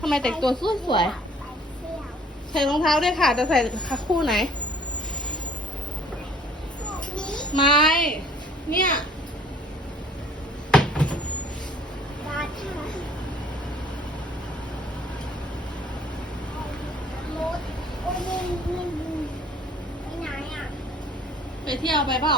ทำไมแต่งตัวสวยสวยไปเที่ยวๆใส่รองเท้าด้วยค่ะ จะใส่คู่ไหนพวกนี้ไม้ เนี่ยบาท่าโมดโอ้ยนี่นี่ไปไหนอะไปเที่ยวไปเปล่า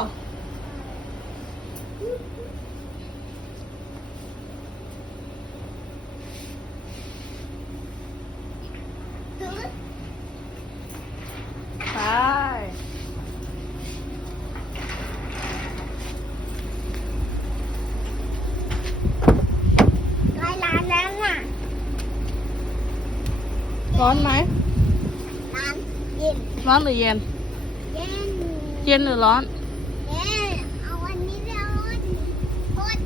ถือ ไป ร้อยล้านแล้วน่ะ ร้อนไหม ร้านเย็น ร้อนหรือเย็น เย็น เย็นหรือร้อน เย็น เอาวันนี้แล้วโคตร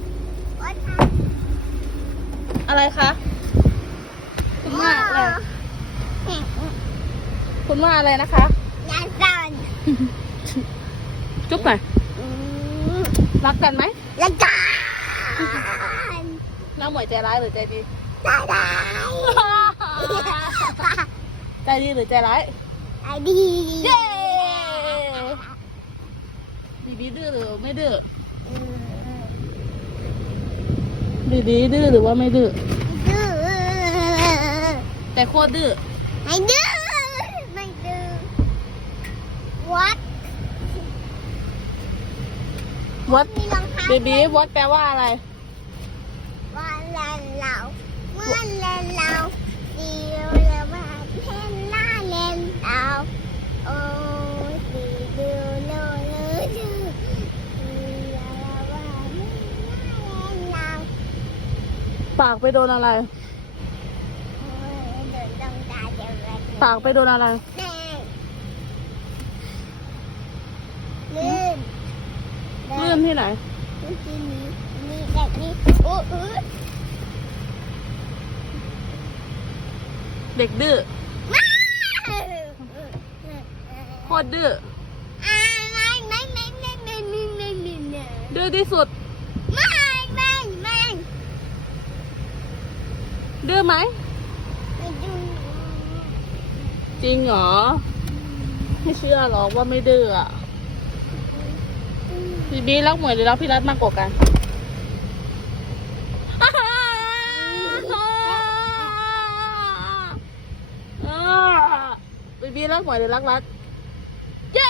โคตรทอะไรคะ คุณว่าอะไรำคุณว่าอะไรนะคะยาสันจุ๊บหน่อยอืมรักกันไหมยาสันน้าหมวยใจร้ายหรือใจดีได้ได้ ใจดีหรือใจร้ายไอ้ดีเย้บีบีดื้อหรือไม่ดื้ออืมบีบีดื้อหรือว่าไม่ดื้อดื้อแต่โคตรดื้อไม่ดื้อไม่ดื้อวัดวัดมีรองเท้าบีบีวัดแปลว่าอะไรวันละเราเมื่อละเรา ปากไปโดนอะไร ปากไปโดนอะไรลื่นลื่นที่ไหนที่นี้นี่แบบนี้โอ้อเด็กดื้อโคตรดื้อดื้อที่สุด ดื้อไหมไม่ดูจริงเหรอ ไม่เชื่อหรอกว่าไม่ดื้ออะบีบีรักหมวยหรือรักพี่รัตมากกว่ากันบีบีรักหมวยหรือรักรักเย้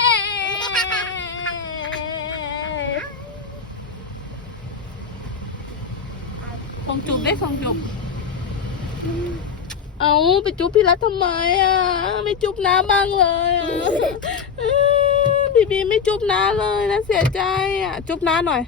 ส่งจุบได้ส่งจุบ เอาไปจุ๊บพี่รัฐทำไมอะ ไม่จุ๊บน้าบ้างเลยอะเออบีบีไม่จุ๊บน้าเลยนะเสียใจอะ จุ๊บน้าหน่อย